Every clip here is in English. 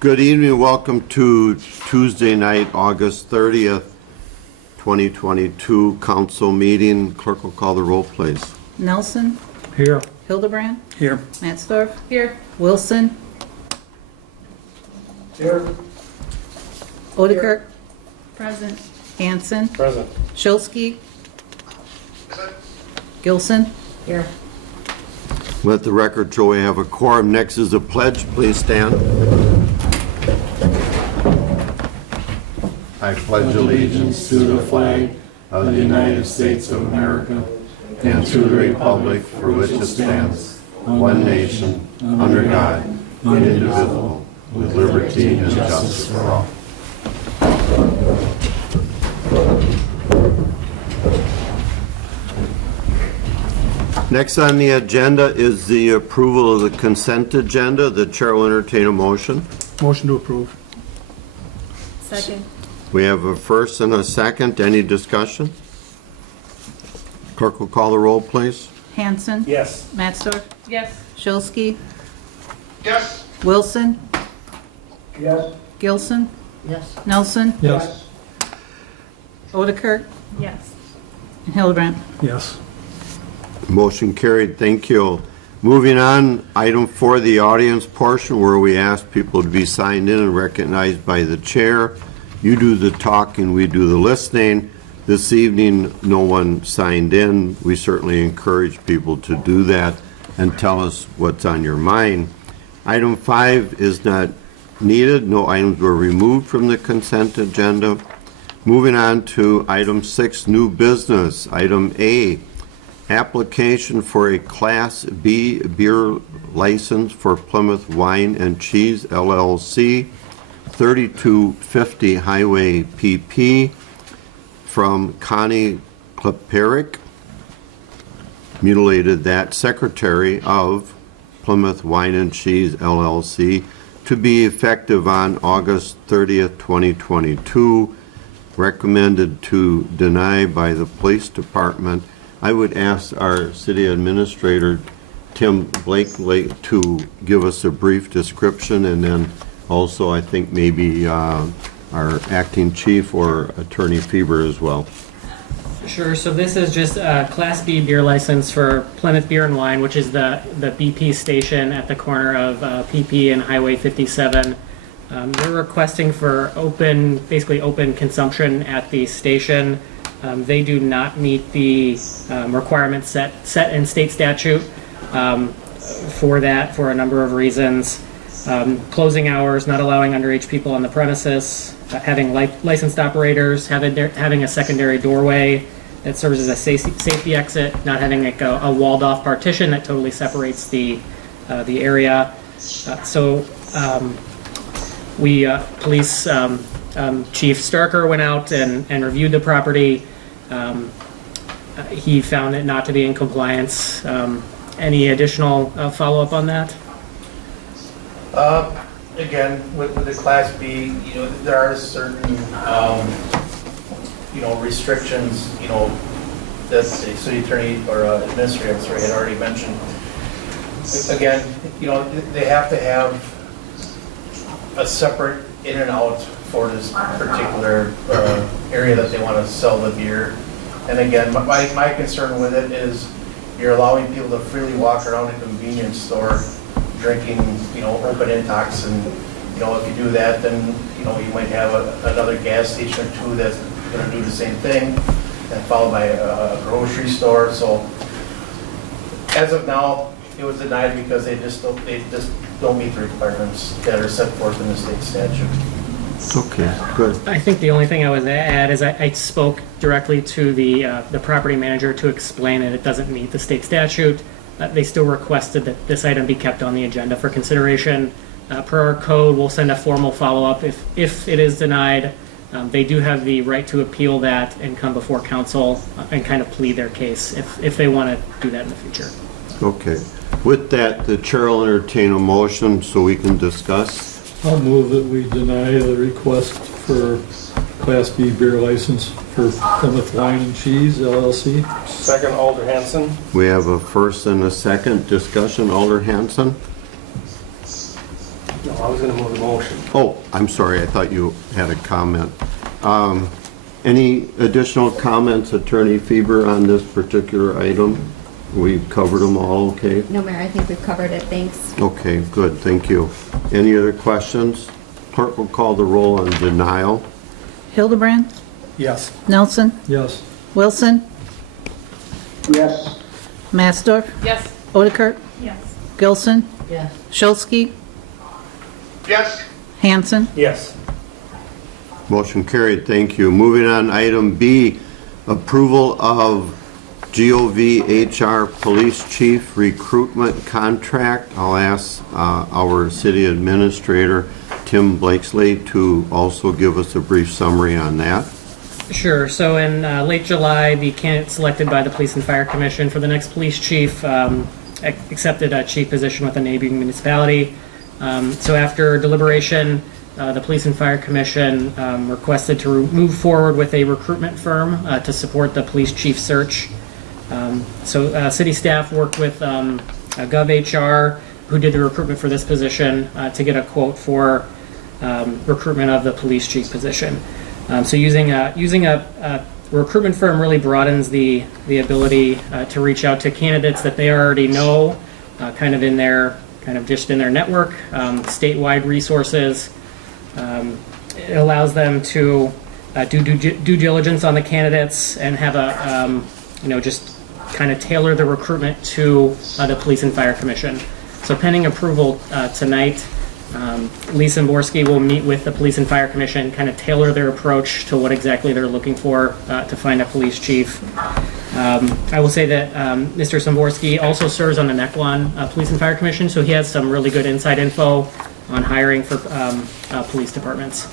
Good evening. Welcome to Tuesday night, August 30th, 2022 council meeting. Clerk will call the roll, please. Nelson. Here. Hildebrand. Here. Matzdorf. Here. Wilson. Here. Odekirk. Present. Hanson. Present. Shulsky. Gilson. Here. Let the record show we have a quorum. Next is a pledge. Please stand. I pledge allegiance to the flag of the United States of America and to the republic for which it stands, one nation, under God, indivisible, with liberty and justice for all. Next on the agenda is the approval of the consent agenda. The chair will entertain a motion. Motion to approve. Second. We have a first and a second. Any discussion? Clerk will call the roll, please. Hanson. Yes. Matzdorf. Yes. Shulsky. Yes. Wilson. Yes. Gilson. Yes. Nelson. Yes. Odekirk. Yes. And Hildebrand. Yes. Motion carried. Thank you. Moving on, item 4, the audience portion, where we ask people to be signed in and recognized by the chair. You do the talking, we do the listening. This evening, no one signed in. We certainly encourage people to do that and tell us what's on your mind. Item 5 is not needed. No items were removed from the consent agenda. Moving on to item 6, new business. Item A, application for a Class B beer license for Plymouth Wine and Cheese LLC, 3250 Highway PP, from Connie Kleperick, mutilated that, Secretary of Plymouth Wine and Cheese LLC, to be effective on August 30th, 2022. Recommended to deny by the police department. I would ask our city administrator, Tim Blakely, to give us a brief description, and then also I think maybe our acting chief or Attorney Feber as well. Sure. So this is just a Class B beer license for Plymouth Beer and Wine, which is the BP station at the corner of PP and Highway 57. They're requesting for basically open consumption at the station. They do not meet the requirements set in state statute for that, for a number of reasons. Closing hours, not allowing underage people on the premises, having licensed operators, having a secondary doorway that serves as a safety exit, not having like a walled off partition that totally separates the area. Police Chief Starker went out and reviewed the property. He found it not to be in compliance. Any additional follow-up on that? Again, with the Class B, there are certain, restrictions, that the city attorney or administrator, had already mentioned. Again, they have to have a separate in and out for this particular area that they want to sell the beer. And again, my concern with it is you're allowing people to freely walk around a convenience store drinking, open intox, and if you do that, then you might have another gas station or two that's going to do the same thing, and followed by a grocery store. So as of now, it was denied because they just don't meet the requirements that are set forth in the state statute. Okay, good. I think the only thing I would add is I spoke directly to the property manager to explain that it doesn't meet the state statute. They still requested that this item be kept on the agenda for consideration. Per our code, we'll send a formal follow-up if it is denied. They do have the right to appeal that and come before council and kind of plead their case if they want to do that in the future. Okay. With that, the chair will entertain a motion so we can discuss. I'll move that we deny the request for Class B beer license for Plymouth Wine and Cheese LLC. Second, Alder Hanson. We have a first and a second discussion. Alder Hanson. No, I was gonna move the motion. Oh, I'm sorry, I thought you had a comment. Any additional comments, Attorney Feber, on this particular item? We've covered them all, okay? No, Mayor, I think we've covered it, thanks. Okay, good, thank you. Any other questions? Clerk will call the roll on denial. Hildebrand, Yes. Nelson, Yes. Wilson, Yes. Matsdorf, Yes. Odekirk, Yes. Gilson, Yes. Shulsky, Yes. Hanson. Yes. Motion carried, thank you. Moving on, item B, approval of GOVHR Police Chief Recruitment Contract. I'll ask our city administrator, Tim Blakesley, to also give us a brief summary on that. Sure. So in late July, the candidate selected by the Police and Fire Commission for the next police chief accepted a chief position with a neighboring municipality. So after deliberation, the Police and Fire Commission requested to move forward with a recruitment firm to support the police chief search. So city staff worked with GovHR, who did the recruitment for this position, to get a quote for recruitment of the police chief position. So using a recruitment firm really broadens the ability to reach out to candidates that they already know, kind of just in their network, statewide resources. It allows them to do due diligence on the candidates and have a just kind of tailor the recruitment to the Police and Fire Commission. So pending approval tonight, Lisa Borski will meet with the Police and Fire Commission, kind of tailor their approach to what exactly they're looking for to find a police chief. I will say that Mr. Samborski also serves on the Nequan Police and Fire Commission, so he has some really good inside info on hiring for police departments.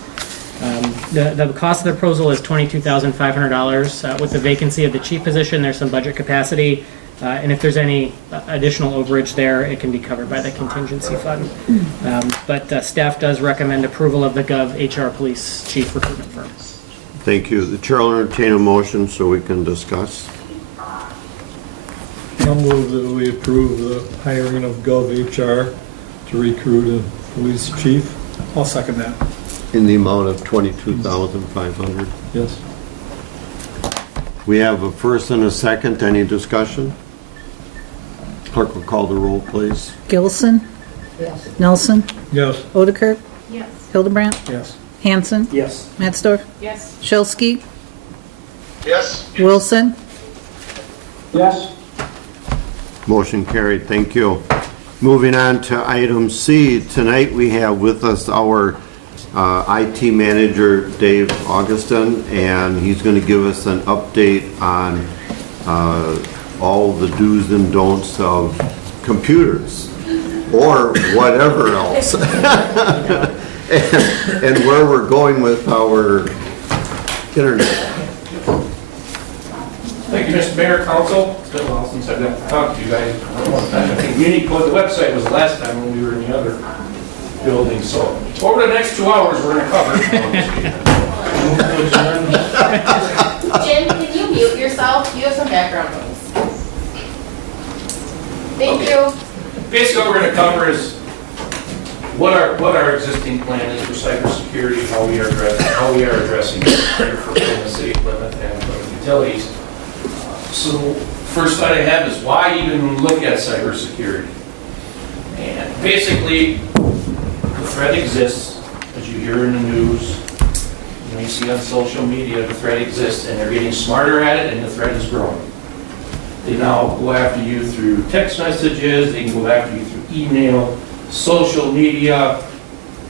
The cost of the proposal is $22,500. With the vacancy of the chief position, there's some budget capacity, and if there's any additional overage there, it can be covered by the contingency fund. But staff does recommend approval of the GovHR Police Chief Recruitment Firm. Thank you. The chair will entertain a motion so we can discuss. I'll move that we approve the hiring of GovHR to recruit a police chief. I'll second that. In the amount of $22,500. Yes. We have a first and a second. Any discussion? Clerk will call the roll, please. Gilson, Yes. Nelson, Yes. Odekirk, Yes. Hildebrand, Yes. Hanson, Yes. Matsdorf, Yes. Shulsky, Yes. Wilson, Yes. Motion carried. Thank you. Moving on to item C. Tonight we have with us our IT manager, Dave Augustin, and he's going to give us an update on all the do's and don'ts of computers or whatever else. and where we're going with our internet. Thank you, Mr. Mayor, Council. It's been a while since I've got to talk to you guys. I think Unicode, the website was the last time when we were in the other building, so over the next 2 hours, we're gonna cover. Jim, can you mute yourself? You have some background noise. Thank you. Basically, what we're gonna cover is what our existing plan is for cybersecurity, how we are addressing it here for the city of Plymouth and for utilities. So first thought I have is why even look at cybersecurity? And basically, the threat exists, as you hear in the news, you see on social media, the threat exists, and they're getting smarter at it, and the threat is growing. They now go after you through text messages, they can go after you through email, social media,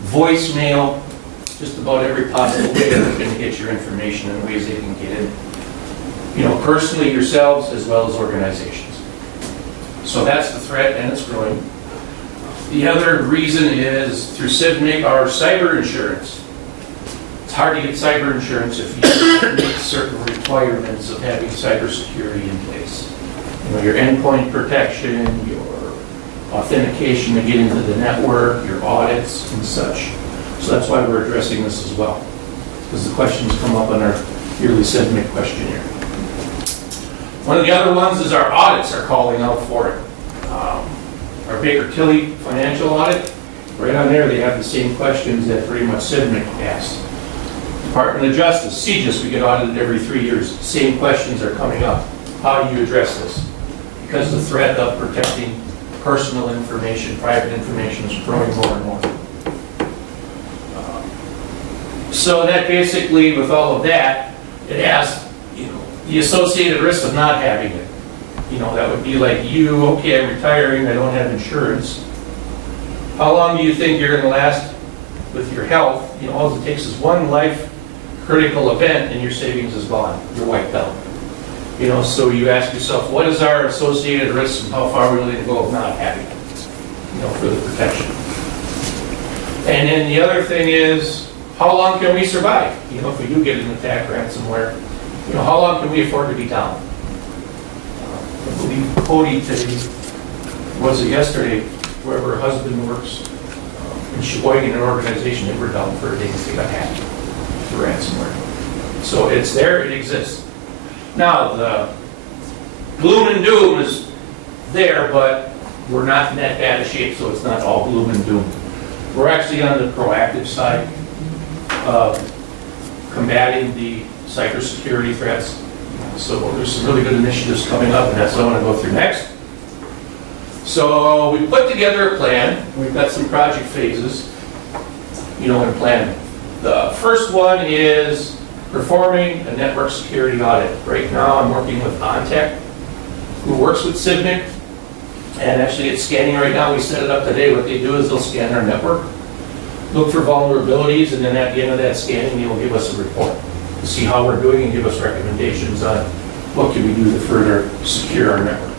voicemail, just about every possible way they're going to get your information and ways they can get it. Personally yourselves as well as organizations. So that's the threat, and it's growing. The other reason is through CIVMIC, our cyber insurance. It's hard to get cyber insurance if you don't meet certain requirements of having cybersecurity in place. Your endpoint protection, your authentication to get into the network, your audits and such. So that's why we're addressing this as well, because the questions come up on our yearly CIVMIC questionnaire. One of the other ones is our audits are calling out for it. Our Baker Tilly financial audit Right on there, they have the same questions that pretty much CIVMIC asked. Department of Justice, CJIS, we get audited every 3 years. Same questions are coming up. How do you address this? Because the threat of protecting personal information, private information is growing more and more. So that basically, with all of that, it asks, the associated risks of not having it. That would be like you, okay, I'm retiring, I don't have insurance. How long do you think you're gonna last with your health? All it takes is one life critical event and your savings is gone. You're wiped out. So you ask yourself, what is our associated risk and how far are we willing to go of not having it, for the protection? And then the other thing is, how long can we survive? If we do get an attack ransomware, how long can we afford to be down? I believe Cody today, was it yesterday, wherever her husband works, in Sheboygan, an organization, they were down for a day because they got hacked for ransomware. So it's there, it exists. Now, the gloom and doom is there, but we're not in that bad a shape, so it's not all gloom and doom. We're actually on the proactive side of combating the cybersecurity threats. So there's some really good initiatives coming up, and that's what I want to go through next. So we put together a plan. We've got some project phases, in planning. The first one is performing a network security audit. Right now, I'm working with OnTech, who works with CIVMIC, and actually it's scanning right now. We set it up today. What they do is they'll scan our network, look for vulnerabilities, and then at the end of that scanning, they will give us a report to see how we're doing and give us recommendations on what can we do to further secure our network.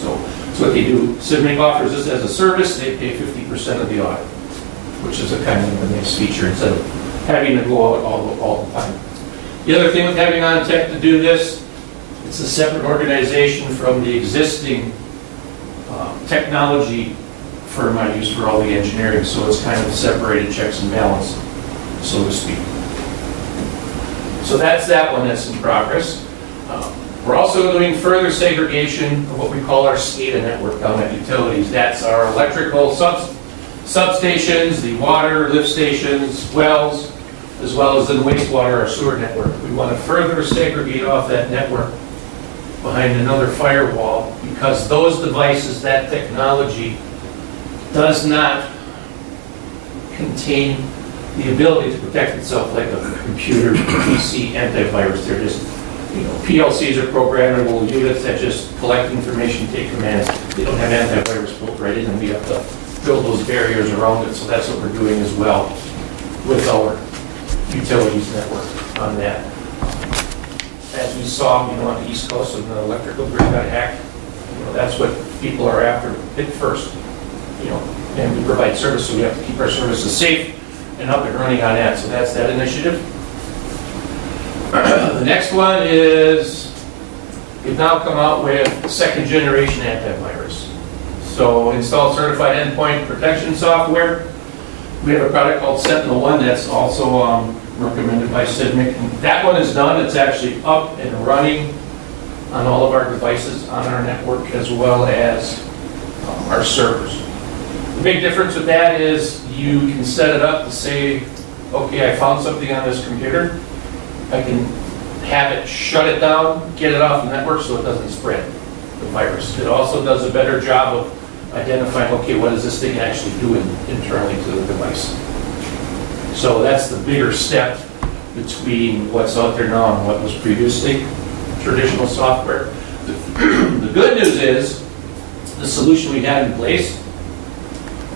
So that's what they do. CIVMIC offers this as a service. They pay 50% of the audit, which is a kind of a nice feature instead of having to go out all the time. The other thing with having OnTech to do this, it's a separate organization from the existing technology firm I use for all the engineering, so it's kind of separated checks and balance, so to speak. So that's that one that's in progress. We're also doing further segregation of what we call our SCADA network down at utilities. That's our electrical substations, the water lift stations, wells, as well as the wastewater, our sewer network. We want to further segregate off that network behind another firewall because those devices, that technology, does not contain the ability to protect itself like a computer, PC, antivirus. They're just, PLCs are programmable units that just collect information, take commands. They don't have antivirus built right in, and we have to build those barriers around it. So that's what we're doing as well with our utilities network on that. As we saw, on the East Coast, when the electrical grid got hacked, that's what people are after it first. And we provide service, so we have to keep our services safe and up and running on that. So that's that initiative. The next one is we've now come out with second generation antivirus. So install certified endpoint protection software. We have a product called SentinelOne that's also recommended by CIVMIC. That one is done. It's actually up and running on all of our devices on our network as well as our servers. The big difference with that is you can set it up to say, okay, I found something on this computer. I can have it shut it down, get it off the network so it doesn't spread the virus. It also does a better job of identifying, okay, what is this thing actually doing internally to the device? So that's the bigger step between what's out there now and what was previously traditional software. The good news is the solution we had in place,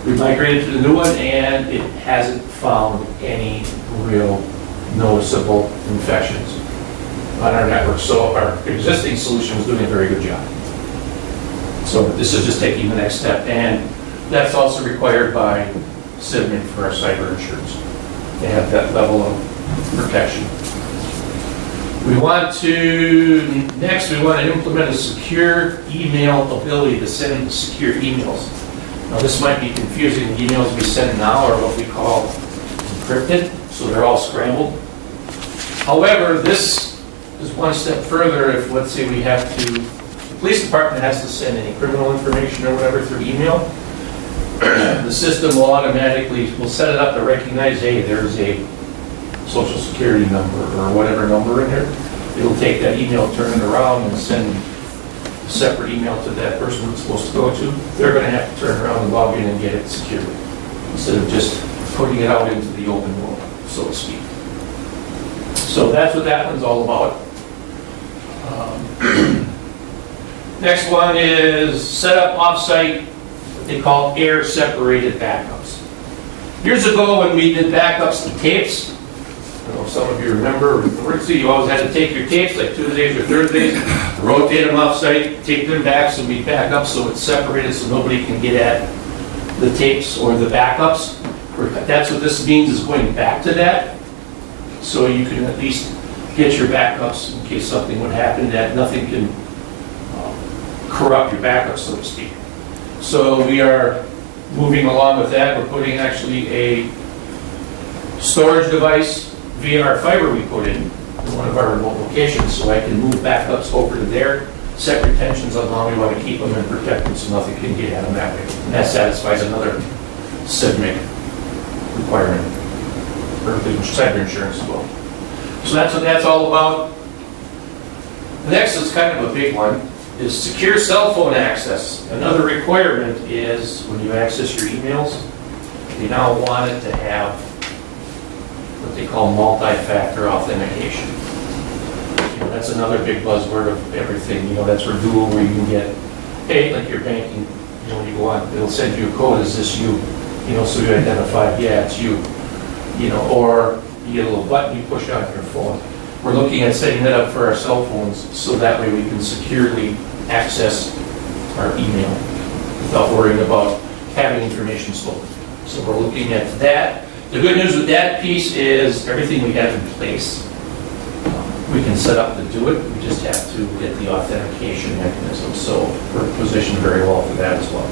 we migrated to the new one and it hasn't found any real noticeable infections on our network. So our existing solution was doing a very good job. So this is just taking the next step, and that's also required by CIVMIC for our cyber insurance. They have that level of protection. Next we want to implement a secure email ability to send secure emails. Now this might be confusing. The emails we send now are what we call encrypted, so they're all scrambled. However, this is one step further. If, let's say, the police department has to send any criminal information or whatever through email, the system will automatically, will set it up to recognize, hey, there's a social security number or whatever number in there. It'll take that email, turn it around, and send a separate email to that person it's supposed to go to. They're gonna have to turn around and log in and get it securely, instead of just putting it out into the open world, so to speak. So that's what that one's all about. Next one is set up off-site, what they call air-separated backups. Years ago, when we did backups to tapes, I don't know if some of you remember, you always had to take your tapes, like Tuesdays or Thursdays, rotate them off-site, take them back, so we back up so it's separated so nobody can get at the tapes or the backups. That's what this means, is going back to that, so you can at least get your backups in case something would happen, that nothing can corrupt your backups, so to speak. So we are moving along with that. We're putting actually a storage device via our fiber we put in one of our remote locations, so I can move backups over to there, set retentions on how we want to keep them and protect them so nothing can get at them that way. And that satisfies another CIVMIC requirement, or the cyber insurance as well. So that's what that's all about. The next is kind of a big one, is secure cell phone access. Another requirement is when you access your emails, you now want it to have what they call multi-factor authentication. You know, that's another big buzzword of everything. You know, that's where Google, where you can get, hey, like your banking, you know, when you go on, it'll send you a code, is this you? You know, so you identify, yeah, it's you. You know, or you get a little button you push on your phone. We're looking at setting that up for our cell phones so that way we can securely access our email without worrying about having information stolen. So we're looking at that. The good news with that piece is everything we have in place, we can set up to do it. We just have to get the authentication mechanism. So we're positioned very well for that as well.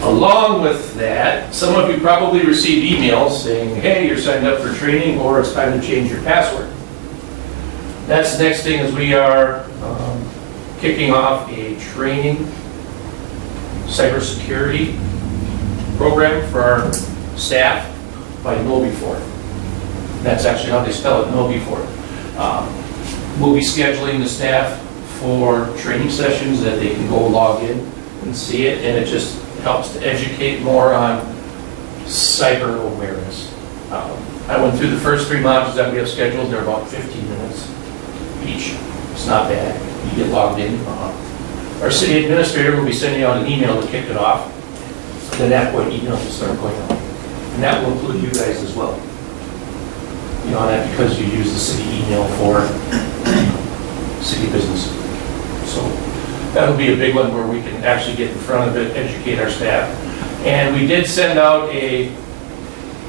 Along with that, some of you probably received emails saying, hey, you're signed up for training or it's time to change your password. That's the next thing, is we are kicking off a training cybersecurity program for our staff by KnowBe4. That's actually how they spell it, KnowBe4. We'll be scheduling the staff for training sessions that they can go log in and see it, and it just helps to educate more on cyber awareness. I went through the first 3 modules that we have scheduled. They're about 15 minutes each. It's not bad. You get logged in. Our city administrator will be sending out an email to kick it off. Then that point, emails will start going out. And that will include you guys as well. You know, that because you use the city email for city business. So that'll be a big one where we can actually get in front of it, educate our staff. And we did send out a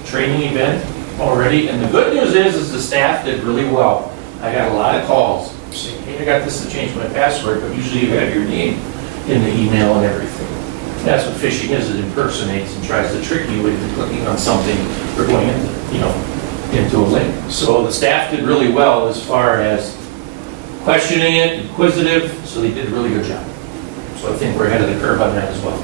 training event already, and the good news is the staff did really well. I got a lot of calls saying, hey, I got this to change my password, but usually you have your name in the email and everything. That's what phishing is. It impersonates and tries to trick you into clicking on something or going into, you know, into a link. So the staff did really well as far as questioning it, inquisitive, so they did a really good job. So I think we're ahead of the curve on that as well.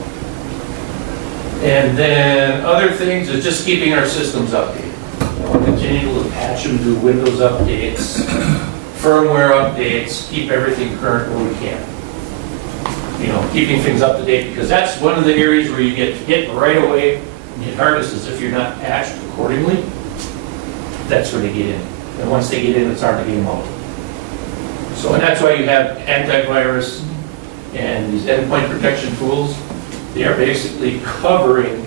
And then other things is just keeping our systems updated. We'll continue to patch them, do Windows updates, firmware updates, keep everything current where we can. You know, keeping things up to date, because that's one of the areas where you get hit right away and hit hardest is if you're not patched accordingly. That's where they get in. And once they get in, it's hard to get them out. So, and that's why you have antivirus and these endpoint protection tools. They are basically covering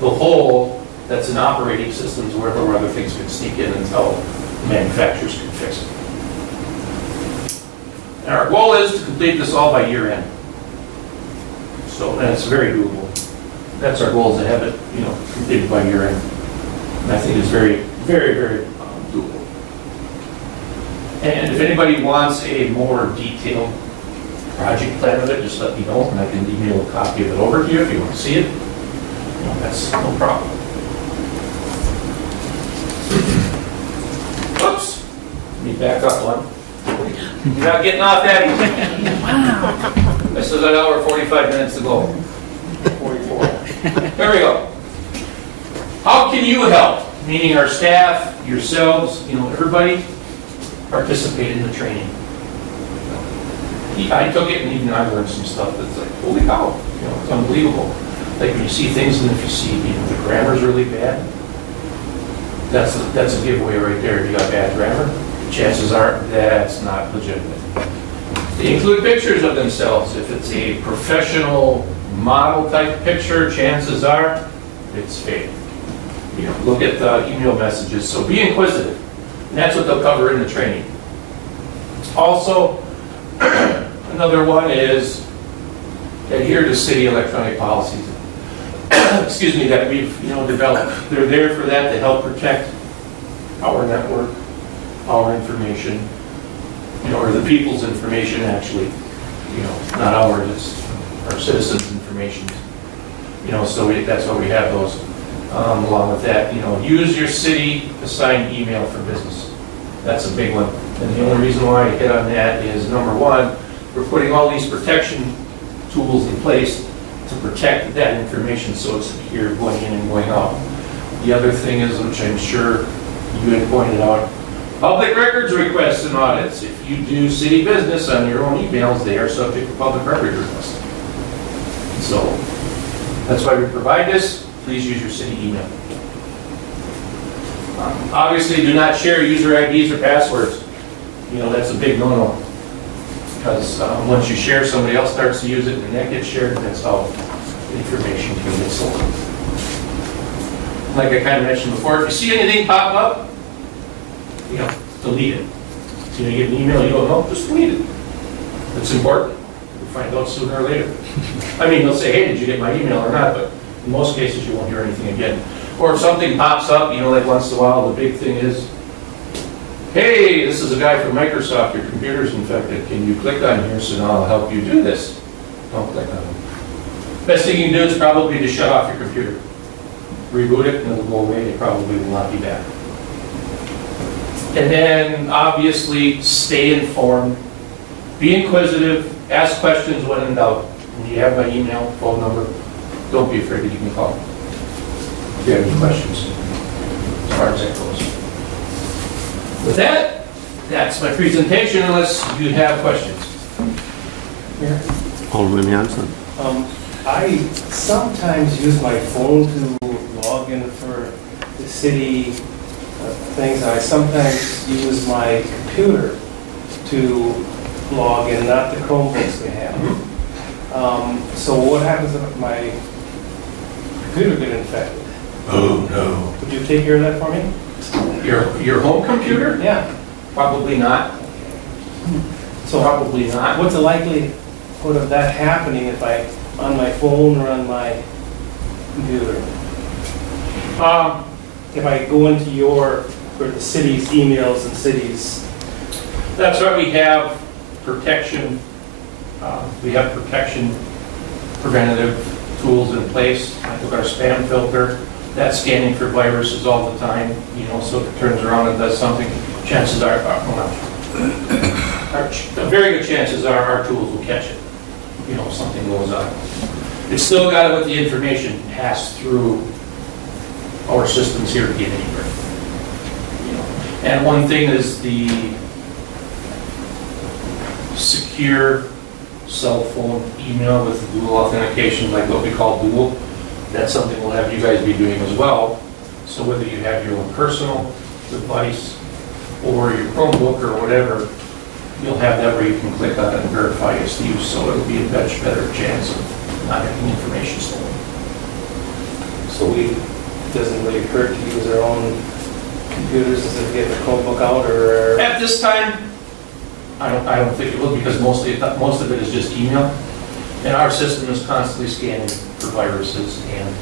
the hole that's in operating systems where other things can sneak in until manufacturers can fix it. And our goal is to complete this all by year end. So that's very doable. That's our goal, is to have it, you know, completed by year end. And I think it's very, very, very doable. And if anybody wants a more detailed project plan of it, just let me know, and I can email a copy of it over to you if you want to see it. You know, that's no problem. Oops. Let me back up one. You're not getting off that easy. Wow. I still got an hour, 45 minutes to go. 44. There we go. How can you help? Meaning our staff, yourselves, everybody participate in the training. I took it and even I learned some stuff that's like, holy cow, it's unbelievable. Like when you see things and if you see, the grammar's really bad, that's a giveaway right there. If you got bad grammar, chances are that's not legitimate. They include pictures of themselves. If it's a professional model type picture, chances are it's fake. Look at the email messages. So be inquisitive. And that's what they'll cover in the training. Also, another one is adhere to city electronic policies. Excuse me, that we've developed. They're there for that to help protect our network, our information, or the people's information actually. Not ours, it's our citizens' information. So that's why we have those. Along with that, use your city assigned email for business. That's a big one. And the only reason why I hit on that is, number one, we're putting all these protection tools in place to protect that information so it's secure going in and going out. The other thing is, which I'm sure you had pointed out, public records requests and audits. If you do city business on your own emails, they are subject to public record requests. So that's why we provide this. Please use your city email. Obviously, do not share user IDs or passwords. That's a big no-no. Because once you share, somebody else starts to use it, and that gets shared, and that's how information can get sold. Like I kind of mentioned before, if you see anything pop up, delete it. You get an email you don't know, just delete it. It's important. You'll find out sooner or later. They'll say, hey, did you get my email or not? But in most cases, you won't hear anything again. Or if something pops up, like once in a while, the big thing is, hey, this is a guy from Microsoft, your computer's infected. Can you click on here so now I'll help you do this? Don't click on it. Best thing you can do is probably to shut off your computer. Reboot it and it'll go away. It probably will not be back. And then obviously stay informed. Be inquisitive. Ask questions when in doubt. When you have my email, phone number, don't be afraid to give me a call if you have any questions as far as that goes. With that, that's my presentation unless you have questions. Alderman Hanson. I sometimes use my phone to log in for the city things. I sometimes use my computer to log in, not the Chromebooks they have. So what happens if my computer gets infected? Oh, no. Would you take care of that for me? Your home computer? Yeah. Probably not. So Probably not. what's the likelihood of that happening if I, on my phone or on my computer? If I go into or the city's emails and cities, That's why we have protection. We have protection preventative tools in place. I took our spam filter. That's scanning for viruses all the time. So if it turns around and does something, chances are, very good chances are our tools will catch it. If something goes on. It's still got to let the information pass through our systems here to get anywhere. And one thing is the secure cell phone email with Google authentication, like what we call Dual. That's something we'll have you guys be doing as well. So whether you have your own personal device or your Chromebook or whatever, you'll have that where you can click on it and verify its use. So it'll be a much better chance of not having information stolen. so it doesn't really hurt to use our own computers instead of getting the Chromebook out, or? At this time, I don't think it will, because most of it is just email. And our system is constantly scanning for viruses and,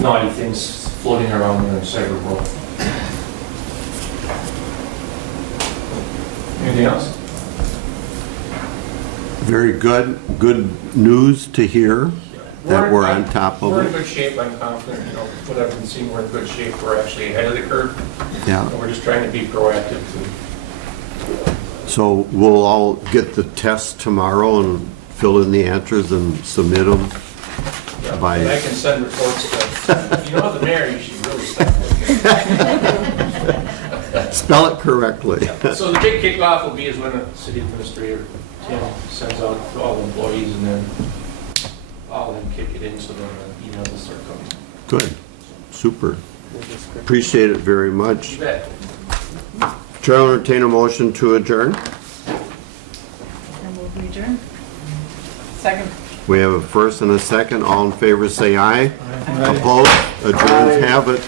naughty things floating around in the cyber world. Anything else? Very good. Good news to hear that we're on top of We're in it. good shape, I'm confident, what I've been seeing, we're in good shape, we're actually ahead of the curve. Yeah. And we're just trying to be proactive to So we'll all get the test tomorrow and fill in the answers and submit them? Yeah, By- and I can send reports, but if you know the mayor, you should really start looking. Spell it correctly. So the big kickoff will be is when the city administrator, Tim, sends out to all employees, and then I'll then kick it in, so then the emails will start coming. Good, super. Appreciate it very much. You bet. Chair will entertain a motion to adjourn. I move we adjourn. Second. We have a first and a second. All in favor, say aye. Opposed? Adjourned, have it.